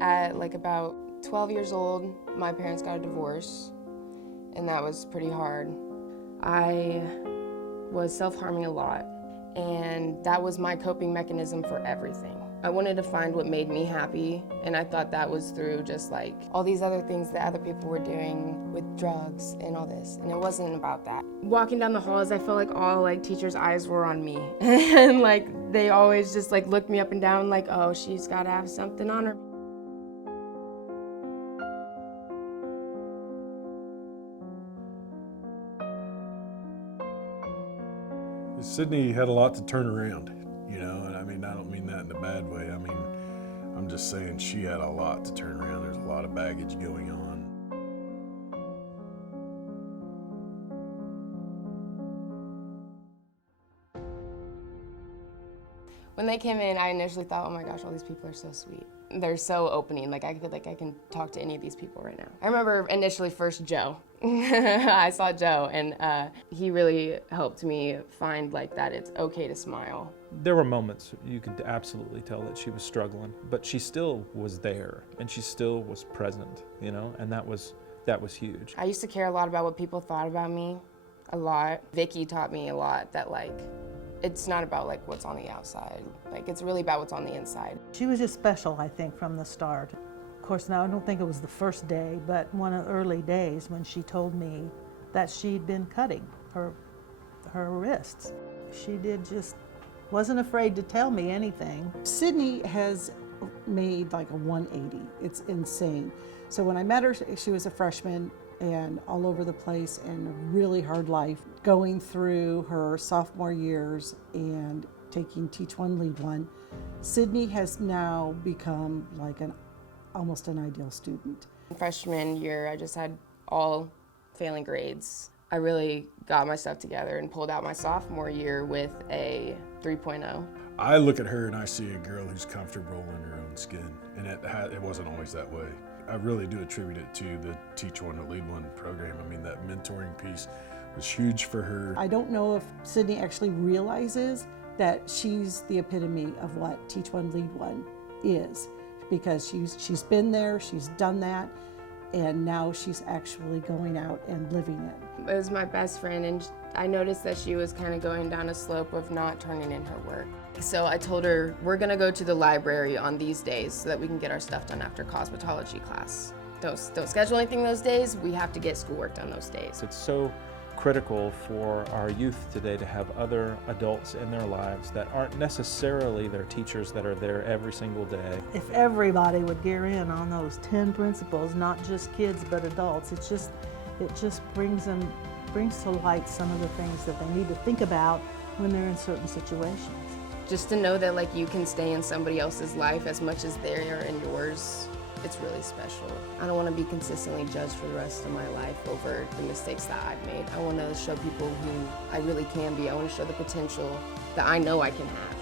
At like about 12 years old, my parents got a divorce, and that was pretty hard. I was self-harming a lot, and that was my coping mechanism for everything. I wanted to find what made me happy, and I thought that was through just like all these other things that other people were doing with drugs and all this, and it wasn't about that. Walking down the halls, I felt like all like teachers' eyes were on me, and like they always just like looked me up and down like, oh, she's gotta have something on her. Sydney had a lot to turn around, you know, and I mean, I don't mean that in a bad way. I mean, I'm just saying she had a lot to turn around. There's a lot of baggage going on. When they came in, I initially thought, oh my gosh, all these people are so sweet. They're so opening, like I can talk to any of these people right now. I remember initially first Joe. I saw Joe, and he really helped me find like that it's okay to smile. There were moments you could absolutely tell that she was struggling, but she still was there, and she still was present, you know, and that was huge. I used to care a lot about what people thought about me, a lot. Vicky taught me a lot that like, it's not about like what's on the outside, like it's really about what's on the inside. She was just special, I think, from the start. Of course, now I don't think it was the first day, but one of the early days when she told me that she'd been cutting her wrists. She wasn't afraid to tell me anything. Sydney has made like a 180. It's insane. So when I met her, she was a freshman and all over the place and a really hard life, going through her sophomore years and taking T1L1. Sydney has now become like almost an ideal student. Freshman year, I just had all failing grades. I really got my stuff together and pulled out my sophomore year with a 3.0. I look at her and I see a girl who's comfortable in her own skin, and it wasn't always that way. I really do attribute it to the T1L1 program. I mean, that mentoring piece was huge for her. I don't know if Sydney actually realizes that she's the epitome of what T1L1 is, because she's been there, she's done that, and now she's actually going out and living it. It was my best friend, and I noticed that she was kind of going down a slope of not turning in her work. So I told her, we're gonna go to the library on these days so that we can get our stuff done after cosmetology class. Don't schedule anything those days, we have to get schoolwork done those days. It's so critical for our youth today to have other adults in their lives that aren't necessarily their teachers that are there every single day. If everybody would gear in on those 10 principles, not just kids but adults, it just brings to light some of the things that they need to think about when they're in certain situations. Just to know that like you can stay in somebody else's life as much as they are in yours, it's really special. I don't want to be consistently judged for the rest of my life over the mistakes that I've made. I want to show people who I really can be. I want to show the potential that I know I can have.